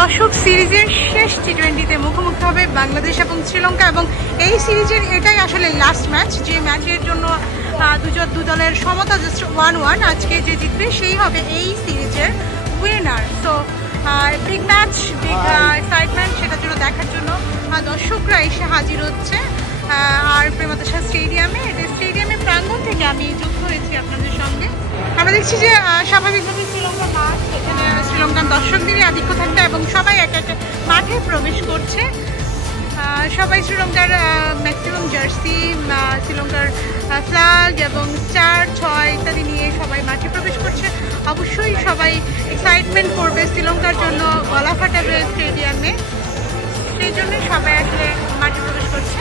দর্শক সিরিজের শেষ টি20তে মুখোমুখি হবে বাংলাদেশ এবং শ্রীলঙ্কা, এবং এই সিরিজের এটাই আসলে লাস্ট ম্যাচ, যে ম্যাচের জন্য দু দলের সমতা জাস্ট 1-1। আজকে যে জিতবে সেই হবে এই সিরিজের winner. So big match, big excitement, সেটার জন্য দেখার জন্য দর্শকরা এসে হাজির হচ্ছে আর প্রেমাতাসা স্টেডিয়ামে। এটা স্টেডিয়ামের প্রাঙ্গণ থেকে আমি যুক্ত হয়েছি আপনাদের সঙ্গে। আমরা দেখছি যে স্বাভাবিকভাবে শ্রীলঙ্কার মাঠ, এখানে শ্রীলঙ্কান দর্শকদেরই আধিক্য থাকবে এবং সবাই একে একে মাঠে প্রবেশ করছে। সবাই শ্রীলঙ্কার ম্যাক্সিমাম জার্সি, শ্রীলঙ্কার ফ্ল্যাগ এবং 4-6 ইত্যাদি নিয়ে সবাই মাঠে প্রবেশ করছে। অবশ্যই সবাই এক্সাইটমেন্ট করবে শ্রীলঙ্কার জন্য, গলা ফাটাবে স্টেডিয়ামে, সেই জন্য সবাই আসলে মাঠে প্রবেশ করছে।